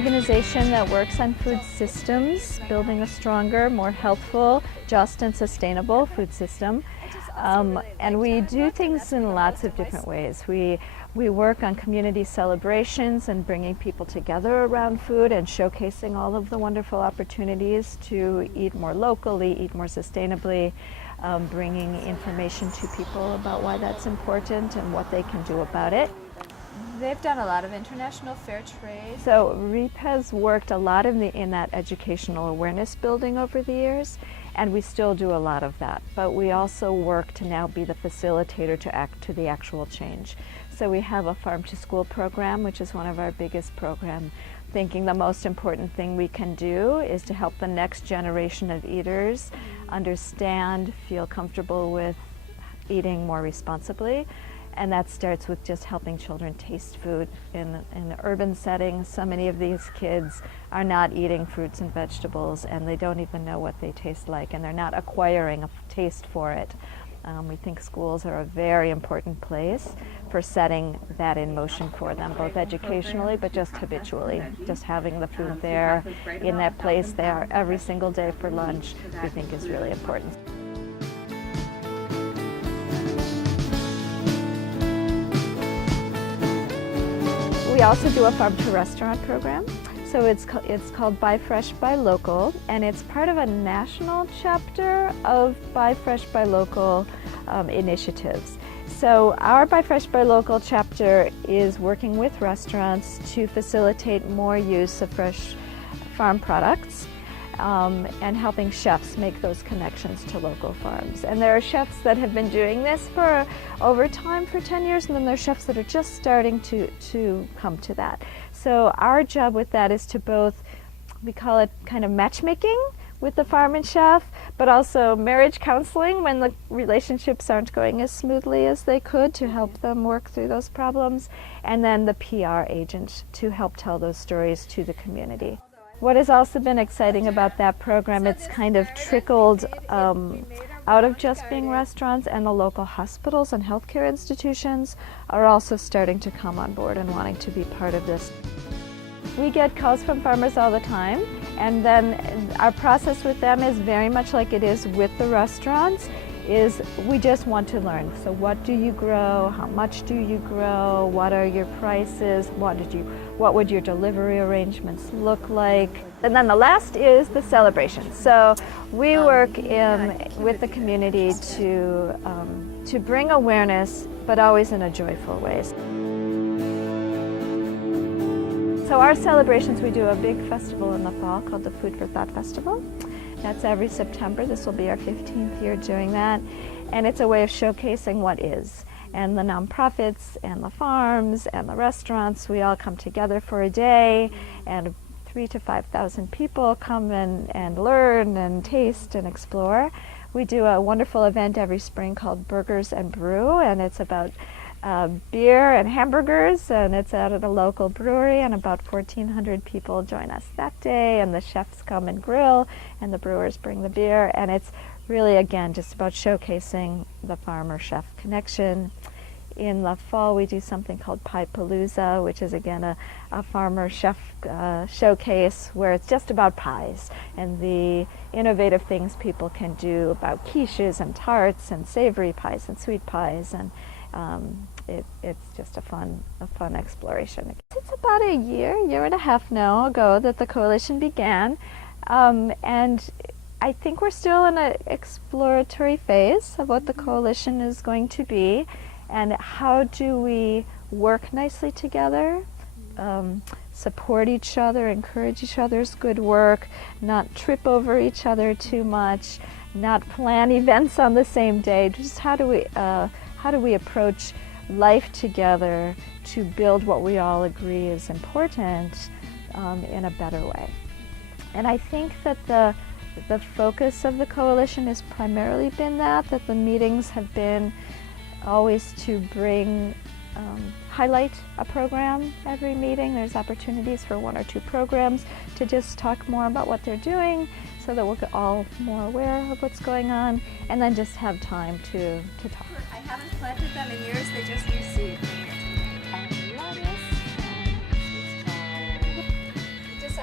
organization that works on food systems, building a stronger, more healthful, just and sustainable food system. And we do things in lots of different ways. We work on community celebrations and bringing people together around food and showcasing all of the wonderful opportunities to eat more locally, eat more sustainably, bringing information to people about why that's important and what they can do about it. They've done a lot of international fair trade. So REAP has worked a lot in that educational awareness building over the years, and we still do a lot of that. But we also work to now be the facilitator to the actual change. So we have a farm to school program, which is one of our biggest programs, thinking the most important thing we can do is to help the next generation of eaters understand, feel comfortable with eating more responsibly. And that starts with just helping children taste food in urban settings. So many of these kids are not eating fruits and vegetables, and they don't even know what they taste like, and they're not acquiring a taste for it. We think schools are a very important place for setting that in motion for them, both educationally but just habitually. Just having the food there in that place there every single day for lunch, we think is really important. We also do a farm to restaurant program. So it's called Buy Fresh, Buy Local, and it's part of a national chapter of Buy Fresh, Buy Local initiatives. So our Buy Fresh, Buy Local chapter is working with restaurants to facilitate more use of fresh farm products and helping chefs make those connections to local farms. And there are chefs that have been doing this for over time, for 10 years, and then there are chefs that are just starting to come to that. So our job with that is to both, we call it kind of matchmaking with the farm and chef, but also marriage counseling when the relationships aren't going as smoothly as they could, to help them work through those problems, and then the PR agent to help tell those stories to the community. What has also been exciting about that program, it's kind of trickled out of just being restaurants, and the local hospitals and healthcare institutions are also starting to come on board and wanting to be part of this. We get calls from farmers all the time, and then our process with them is very much like it is with the restaurants, is we just want to learn. So what do you grow? How much do you grow? What are your prices? What would your delivery arrangements look like? And then the last is the celebration. So we work with the community to bring awareness, but always in a joyful way. So our celebrations, we do a big festival in the fall called the Food for Thought Festival. That's every September. This will be our 15th year doing that. And it's a way of showcasing what is. And the nonprofits and the farms and the restaurants, we all come together for a day, and 3,000 to 5,000 people come and learn and taste and explore. We do a wonderful event every spring called Burgers and Brew, and it's about beer and hamburgers, and it's out at a local brewery, and about 1,400 people join us that day, and the chefs come and grill, and the brewers bring the beer, and it's really, again, just about showcasing the farmer-chef connection. In the fall, we do something called Pie Palooza, which is, again, a farmer-chef showcase where it's just about pies and the innovative things people can do about quiches and tarts and savory pies and sweet pies, and it's just a fun exploration. It's about a year and a half now ago that the coalition began, and I think we're still in an exploratory phase of what the coalition is going to be, and how do we work nicely together, support each other, encourage each other's good work, not trip over each other too much, not plan events on the same day. Just how do we approach life together to build what we all agree is important in a better way. And I think that the focus of the coalition has primarily been that the meetings have been always to bring, highlight a program every meeting. There's opportunities for 1 or 2 programs to just talk more about what they're doing so that we're all more aware of what's going on, and then just have time to talk. I haven't planted them in years, they just reseed.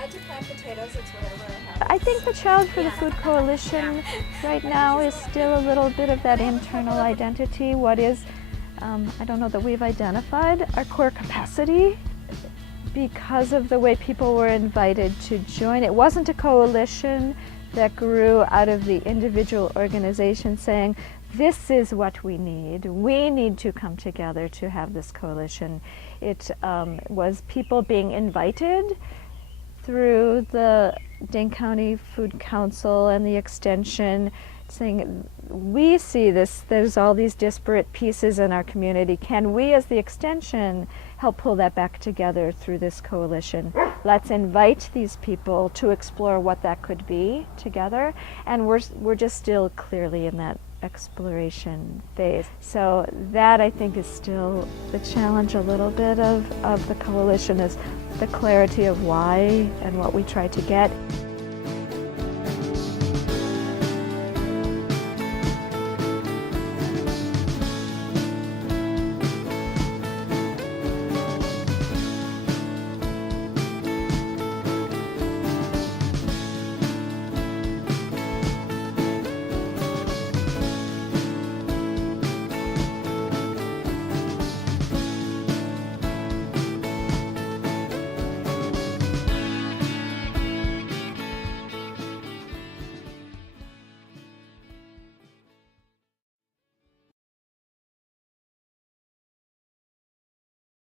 tried to plant potatoes. It's whatever happens. I think the challenge for the Food Coalition right now is still a little bit of that internal identity. What is, I don't know that we've identified our core capacity because of the way people were invited to join. It wasn't a coalition that grew out of the individual organization saying, this is what we need to come together to have this coalition. It was people being invited through the Dane County Food Council and the extension saying, we see this, there's all these disparate pieces in our community. Can we as the extension help pull that back together through this coalition? Let's invite these people to explore what that could be together. And we're just still clearly in that exploration phase. So that I think is still the challenge a little bit of the coalition, is the clarity of why and what we try to get.